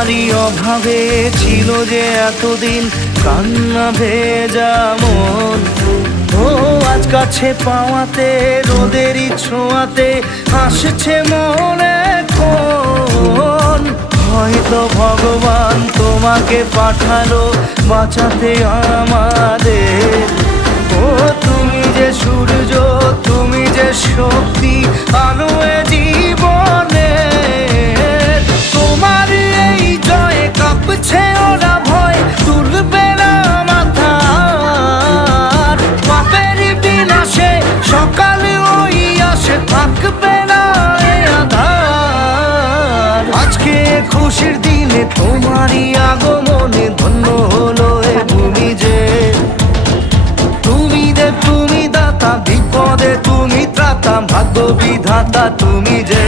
তোমারই অভাবে ছিল যে এতদিন কান্না ভেজা মন। ও আজ কাছে পাওয়াতে রোদেরই ছোঁয়াতে আসছে মনে কোন। হয়তো ভগবান তোমাকে পাঠালো বাঁচাতে আমাদের। ও তুমি যে সূর্য, তুমি যে শক্তি, আলো এ জীবনে। তোমার এই জয়ে কাঁপছে ওরা ভয়, তুলবে না মাথা। পাপের বিনাশে সকালে ওই আসে, থাকবে না এ আধার। আজকে খুশির দিনে তোমারই আগমনে ধন্য হলো এ ভূমি যে। তুমি দেব, তুমি দাতা, বিপদে তুমি ত্রাতা, ভাগ্য বিধাতা তুমি যে।